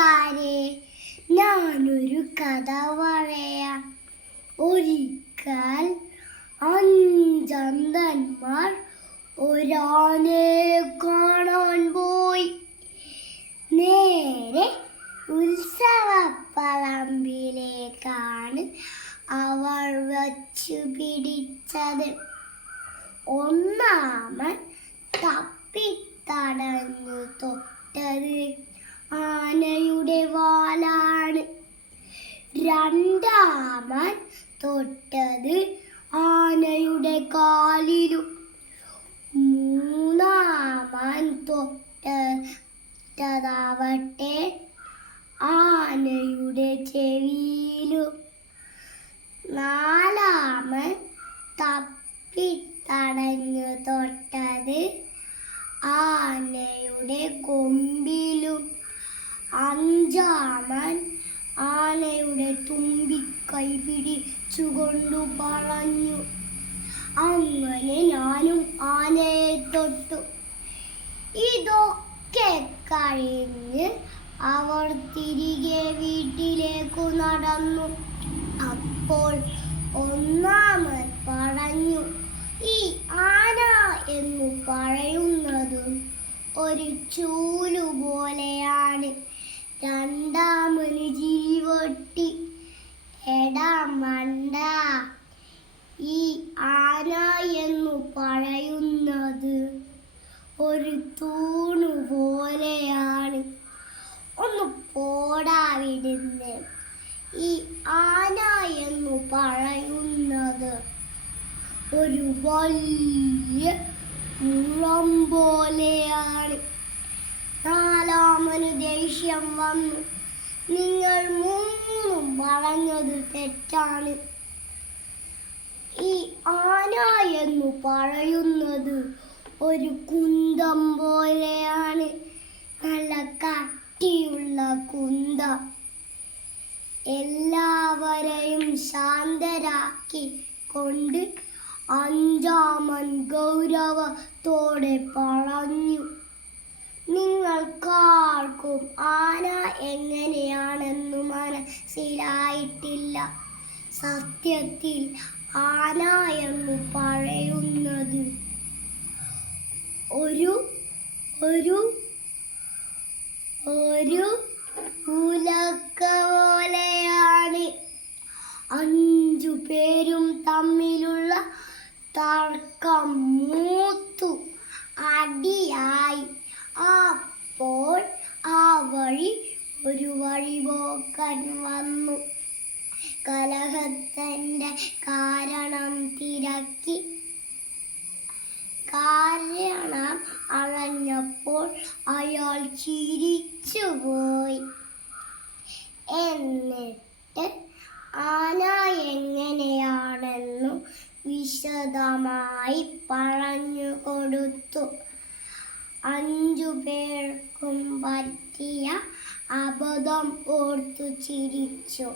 കൂട്ടുകാരെ ഞാനൊരു കഥ പറയാം. ഒരിക്കൽ അഞ്ചന്തന്മാർ ഒരാനെ കാണാൻ പോയി. നേരെ ഉത്സവപ്പറമ്പിലേക്കാണ് അവർ വച്ചു പിടിച്ചത്. ഒന്നാമൻ തപ്പിത്തടഞ്ഞു തൊട്ടത് ആനയുടെ വാലാണ്. രണ്ടാമൻ തൊട്ടത് ആനയുടെ കാലിലും. മൂന്നാമൻ തൊട്ടതാവട്ടെ ആനയുടെ ചെവിയിലും. നാലാമൻ തപ്പിത്തടഞ്ഞു തൊട്ടത് ആനയുടെ കൊമ്പിലും. അഞ്ചാമൻ ആനയുടെ തുമ്പിക്കൈ പിടിച്ചുകൊണ്ടു പറഞ്ഞു അങ്ങനെ ഞാനും ആനയെ തൊട്ടു. ഇതൊക്കെ കഴിഞ്ഞ് അവർ തിരികെ വീട്ടിലേക്കു നടന്നു. അപ്പോൾ ഒന്നാമൻ പറഞ്ഞു ഈ ആന എന്നു പറയുന്നത് ഒരു ചൂലു പോലെയാണ് രണ്ടാമന് ചിരിവൊട്ടി എടാ മണ്ട ഈ ആന എന്നു പറയുന്നത് ഒരു തൂണു പോലെയാണ്. ഒന്ന് പോടാ വിടുന്ന് ഈ ആന എന്നു പറയുന്നത് ഒരു വലിയ മുളം പോലെയാണ്. നാലാമനു ദേഷ്യം വന്നു. നിങ്ങൾ മൂന്നും പറഞ്ഞത് തെറ്റാണ്. ഈ ആന എന്നു പറയുന്നത് ഒരു കുന്തം പോലെയാണ്. നല്ല കട്ടിയുള്ള കുന്തം. എല്ലാവരെയും ശാന്തരാക്കി കൊണ്ട് അഞ്ചാമൻ ഗൗരവത്തോടെ പറഞ്ഞു. നിങ്ങൾക്കാർക്കും ആന എങ്ങനെയാണെന്ന് മനസ്സിലായിട്ടില്ല. സത്യത്തിൽ ആന എന്ന് പറയുന്നത് ഒരു ഒരു ഒരു ഉലക്ക പോലെയാണ് അഞ്ചു പേരും തമ്മിലുള്ള തർക്കം മൂത്തു അടിയായി. അപ്പോൾ ആ വഴി ഒരു വഴിപോക്കൻ വന്നു. കലഹത്തിന്റെ കാരണം തിരക്കി. കാരണം അറിഞ്ഞപ്പോൾ അയാൾ ചിരിച്ചുപോയി. എന്നിട്ട് ആന എങ്ങനെയാണെന്നു വിശദമായി പറഞ്ഞു കൊടുത്തു. അഞ്ചു പേർക്കും പറ്റിയ അബദ്ധം ഓർത്തു ചിരിച്ചു.